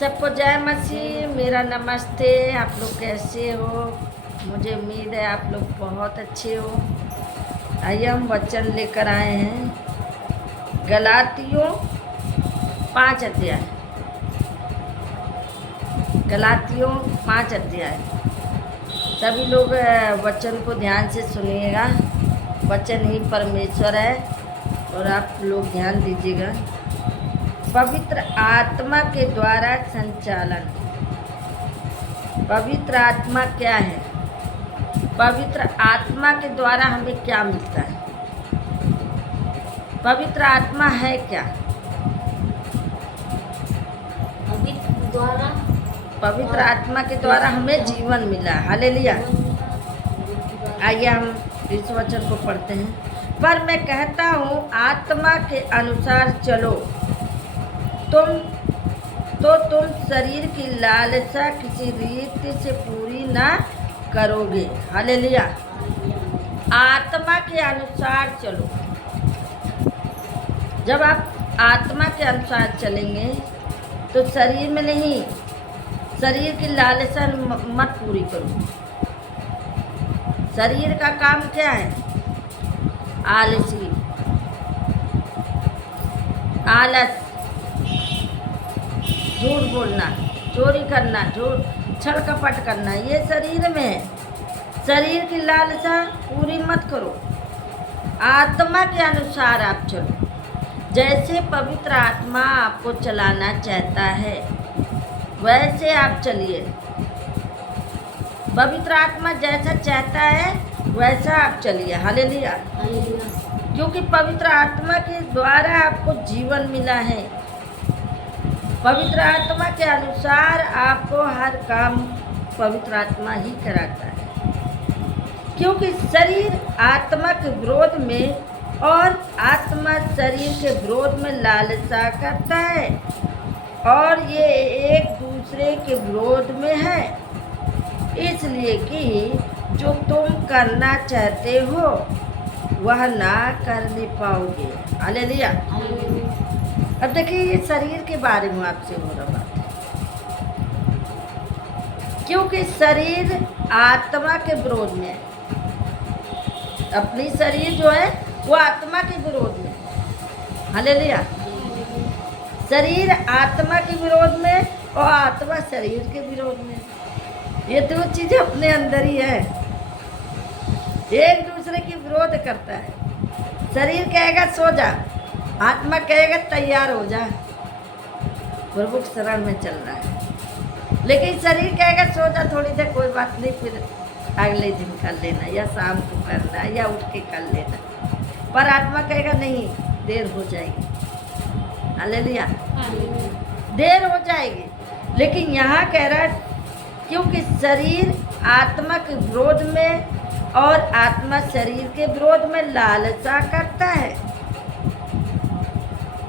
सबको जय मसीह। मेरा नमस्ते। आप लोग कैसे हो? मुझे उम्मीद है आप लोग बहुत अच्छे हो। आइए हम वचन लेकर आए हैं गलातियों 5 अध्याय। गलातियों 5 अध्याय। सभी लोग वचन को ध्यान से सुनिएगा। वचन ही परमेश्वर है और आप लोग ध्यान दीजिएगा। पवित्र आत्मा के द्वारा संचालन। पवित्र आत्मा क्या है? पवित्र आत्मा के द्वारा हमें क्या मिलता है? पवित्र आत्मा है क्या? पवित्र आत्मा के द्वारा हमें जीवन मिला। हालेलुया। आइए हम इस वचन को पढ़ते हैं। पर मैं कहता हूँ आत्मा के अनुसार चलो। तुम शरीर की लालसा किसी रीति से पूरी ना करोगे। हालेलुया। आत्मा के अनुसार चलो। जब आप आत्मा के अनुसार चलेंगे तो शरीर में नहीं, शरीर की लालसा मत पूरी करो। शरीर का काम क्या है? आलस, झूठ बोलना, चोरी करना, छल कपट करना, ये शरीर में है। शरीर की लालसा पूरी मत करो। आत्मा के अनुसार आप चलो। जैसे पवित्र आत्मा आपको चलाना चाहता है वैसे आप चलिए। पवित्र आत्मा जैसा चाहता है वैसा आप चलिए। हालेलुया। क्योंकि पवित्र आत्मा के द्वारा आपको जीवन मिला है। पवित्र आत्मा के अनुसार आपको हर काम पवित्र आत्मा ही कराता है। क्योंकि शरीर आत्मा के विरोध में और आत्मा शरीर के विरोध में लालसा करता है और ये एक दूसरे के विरोध में है, इसलिए कि जो तुम करना चाहते हो वह ना कर नहीं पाओगे। हालेलुया। अब देखिए ये शरीर के बारे में आपसे हो रहा बात है। क्योंकि शरीर आत्मा के विरोध में है। अपनी शरीर जो है वो आत्मा के विरोध में है। हालेलुया। शरीर आत्मा के विरोध में और आत्मा शरीर के विरोध में। ये दो चीजें अपने अंदर ही है, एक दूसरे की विरोध करता है। शरीर कहेगा सो जा, आत्मा कहेगा तैयार हो जा, प्रभु के शरण में चल रहा है। लेकिन शरीर कहेगा सो जा थोड़ी देर, कोई बात नहीं, फिर अगले दिन कर लेना या शाम को करना या उठ के कर लेना। पर आत्मा कहेगा नहीं, देर हो जाएगी। हालेलुया। देर हो जाएगी। लेकिन यहाँ कह रहा है क्योंकि शरीर आत्मा के विरोध में और आत्मा शरीर के विरोध में लालसा करता है।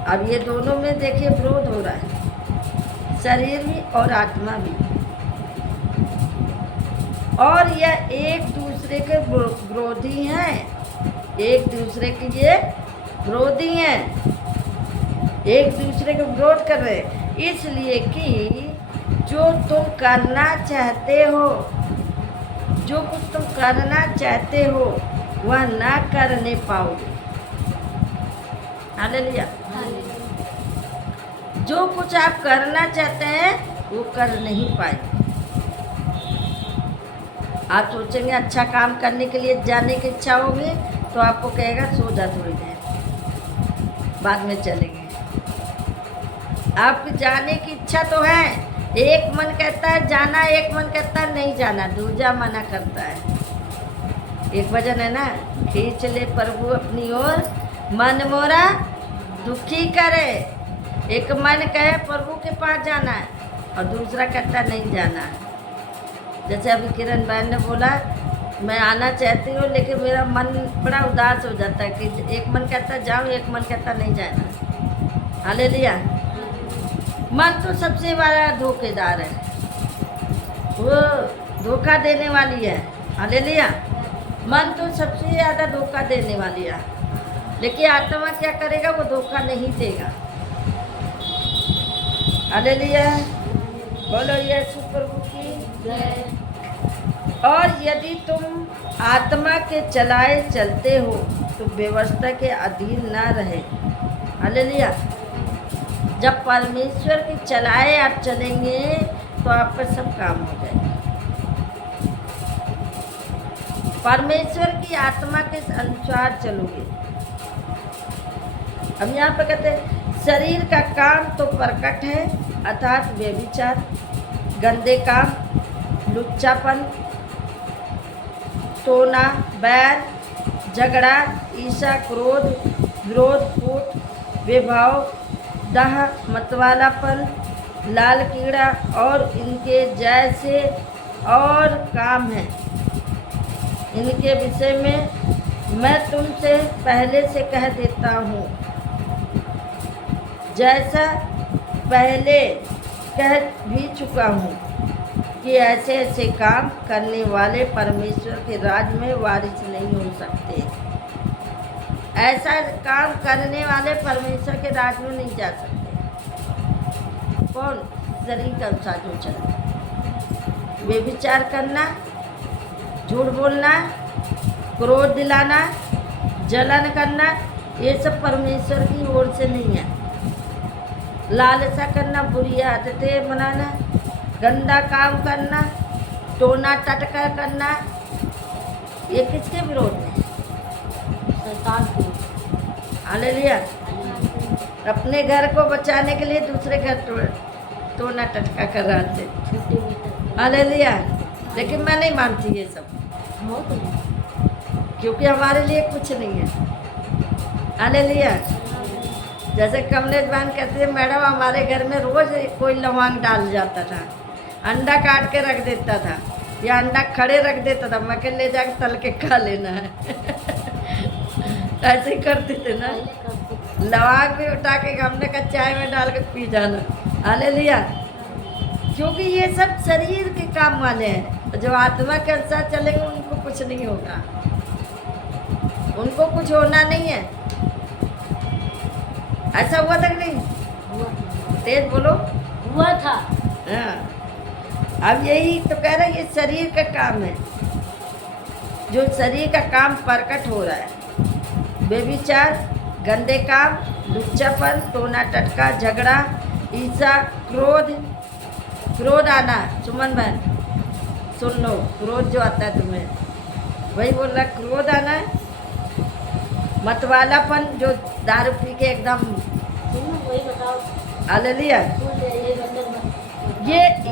अब ये दोनों में देखिए विरोध हो रहा है, शरीर भी और आत्मा भी। और यह एक दूसरे के विरोधी हैं। एक दूसरे के ये विरोधी हैं, एक दूसरे को विरोध कर रहे हैं। इसलिए कि जो तुम करना चाहते हो, जो कुछ तुम करना चाहते हो वह ना करने पाओगे। हालेलुया। जो कुछ आप करना चाहते हैं वो कर नहीं पाएंगे। आप सोचेंगे अच्छा काम करने के लिए जाने की इच्छा होगी तो आपको कहेगा सो जा थोड़ी देर, बाद में चलेंगे। आपकी जाने की इच्छा तो है, एक मन कहता है जाना, एक मन कहता है नहीं जाना, दूजा मना करता है। एक वजन है ना, खींच ले प्रभु अपनी ओर, मन मोरा दुखी करे। एक मन कहे प्रभु के पास जाना है और दूसरा कहता नहीं जाना है। जैसे अभी किरण बहन ने बोला मैं आना चाहती हूँ लेकिन मेरा मन बड़ा उदास हो जाता है कि एक मन कहता जाओ, एक मन कहता नहीं जाना। हालेलुया। मन तो सबसे बड़ा धोखेदार है, वो धोखा देने वाली है। हालेलुया। मन तो सबसे ज़्यादा धोखा देने वाली है, लेकिन आत्मा क्या करेगा? वो धोखा नहीं देगा। हालेलुया। बोलो यीशु प्रभु की जय। और यदि तुम आत्मा के चलाए चलते हो तो व्यवस्था के अधीन ना रहे। हालेलुया। जब परमेश्वर के चलाए आप चलेंगे तो आपका सब काम हो जाएगा। परमेश्वर की आत्मा के अनुसार चलोगे। अब यहाँ पे कहते हैं शरीर का काम तो प्रकट है, अर्थात व्यभिचार, गंदे काम, लुच्चापन, टोना, बैर, झगड़ा, ईर्ष्या, क्रोध, विरोध, फूट, बेभाव, दाह, मतवालापन, लाल कीड़ा और इनके जैसे और काम हैं। इनके विषय में मैं तुमसे पहले से कह देता हूँ, जैसा पहले कह भी चुका हूँ कि ऐसे ऐसे काम करने वाले परमेश्वर के राज में वारिस नहीं हो सकते। ऐसा काम करने वाले परमेश्वर के राज में नहीं जा सकते। कौन? शरीर का अनुसार जो चला, व्यभिचार करना, झूठ बोलना, क्रोध दिलाना, जलन करना, ये सब परमेश्वर की ओर से नहीं है। लालसा करना, बुरी आदतें बनाना, गंदा काम करना, टोना टटका करना, ये किसके विरोध में? शैतान की। हालेलुया। अपने घर को बचाने के लिए दूसरे घर टोना टटका कर रहे थे। छोटे बेटे हालेलुया। लेकिन मैं नहीं मानती ये सब, बहुत है। क्योंकि हमारे लिए कुछ नहीं है। हालेलुया। जैसे कमलेश बहन कहती है, मैडम हमारे घर में रोज कोई लौंग डाल जाता था, अंडा काट के रख देता था या अंडा खड़े रख देता था, मैं के ले जाकर तल के खा लेना है। ऐसे ही करते थे ना। पहले करते थे। लौंग भी उठा के हमने का चाय में डाल के पी जाना। हालेलुया। क्योंकि ये सब शरीर के काम वाले हैं। जो आत्मा के अनुसार चलेंगे उनको कुछ नहीं होगा, उनको कुछ होना नहीं है। ऐसा हुआ था कि नहीं? हुआ था। तेज बोलो। हुआ था। हाँ। अब यही तो कह रहे हैं, ये शरीर का काम है। जो शरीर का काम प्रकट हो रहा है, व्यभिचार, गंदे काम, लुच्चापन, टोना टटका, झगड़ा, ईर्ष्या, क्रोध आना। सुमन बहन सुन लो, क्रोध जो आता है तुम्हें, वही बोल रहा, क्रोध आना है। मतवालापन, जो दारू पी के एकदम। तुम वही बताओ। हालेलुया। ये बंदर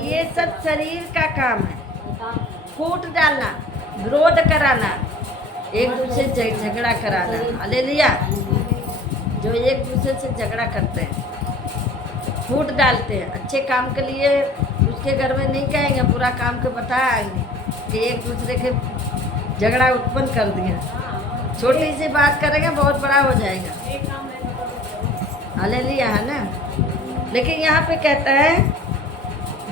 ये सब शरीर का काम है। शैतान का। फूट डालना, विरोध कराना, एक दूसरे से झगड़ा कराना। हालेलुया। जो एक दूसरे से झगड़ा करते हैं, फूट डालते हैं, अच्छे काम के लिए उसके घर में नहीं कहेंगे, बुरा काम के बताएंगे कि एक दूसरे के झगड़ा उत्पन्न कर दिया। छोटी सी बात करेंगे, बहुत बड़ा हो जाएगा। हालेलुया, है ना। लेकिन यहाँ पे कहता है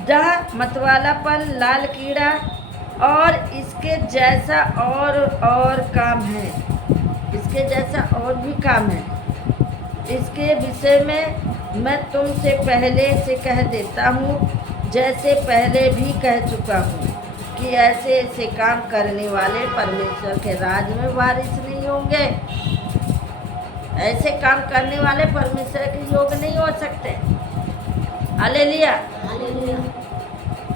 जहाँ मतवालापन, लाल कीड़ा और इसके जैसा और काम है। इसके जैसा और भी काम है। इसके विषय में मैं तुमसे पहले से कह देता हूँ, जैसे पहले भी कह चुका हूँ कि ऐसे ऐसे काम करने वाले परमेश्वर के राज में वारिस नहीं होंगे। ऐसे काम करने वाले परमेश्वर के योग्य नहीं हो सकते। हालेलुया। हालेलुया।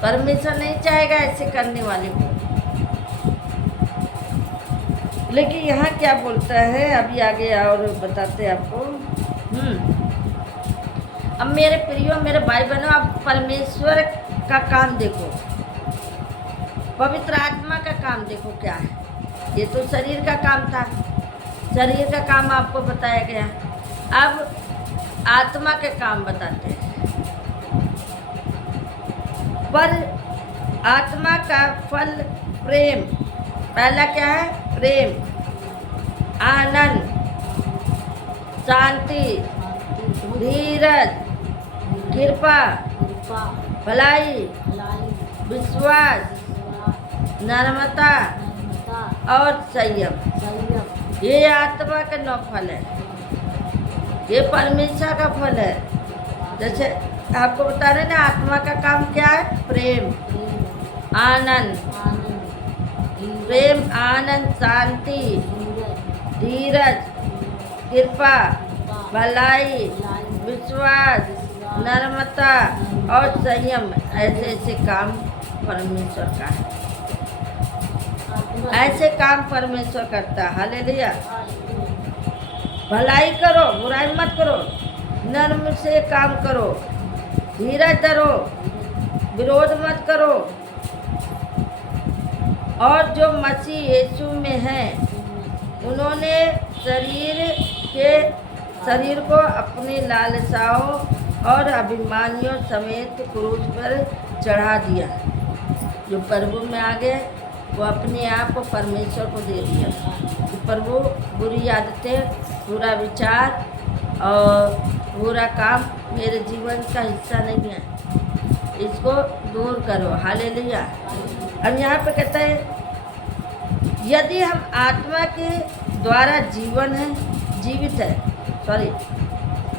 परमेश्वर नहीं चाहेगा ऐसे करने वाले को। लेकिन यहाँ क्या बोलता है, अभी आगे और बताते हैं आपको। अब मेरे प्रियो, मेरे भाई बहनों, आप परमेश्वर का काम देखो, पवित्र आत्मा का काम देखो क्या है। ये तो शरीर का काम था, शरीर का काम आपको बताया गया। अब आत्मा के काम बताते हैं। पर आत्मा का फल प्रेम। पहला क्या है? प्रेम, आनंद, शांति, धीरज, कृपा, कृपा, भलाई, भलाई, विश्वास, नम्रता नम्रता, और संयम। संयम। ये आत्मा का 9 फल है। ये परमेश्वर का फल है। जैसे आपको बता रहे ना आत्मा का काम क्या है? प्रेम, प्रेम, आनंद, आनंद, प्रेम, आनंद, शांति, धीरज, कृपा, भलाई, विश्वास, नम्रता और संयम, ऐसे ऐसे काम परमेश्वर का है। ऐसे काम परमेश्वर करता है। हालेलुया। भलाई करो, बुराई मत करो, नर्म से काम करो, धीरज धरो, विरोध मत करो। और जो मसीह यीशु में हैं, उन्होंने शरीर को अपनी लालसाओं और अभिमानियों समेत क्रूस पर चढ़ा दिया। जो प्रभु में आ गए वो अपने आप को परमेश्वर को दे दिया। कि प्रभु बुरी आदतें, बुरा विचार और बुरा काम मेरे जीवन का हिस्सा नहीं है, इसको दूर करो। हालेलुया। अब यहाँ पे कहता है यदि हम आत्मा के द्वारा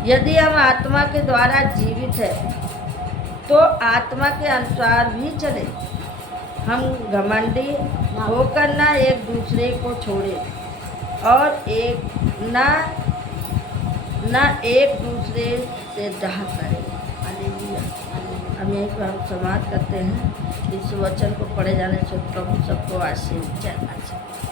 यदि हम आत्मा के द्वारा जीवित है तो आत्मा के अनुसार भी चले। हम घमंडी होकर ना एक दूसरे को छोड़े और ना एक दूसरे से डाह करें। हालेलुया। हम यहीं पर हम समाप्त करते हैं। इस वचन को पढ़े जाने से प्रभु सबको आशीर्वाद।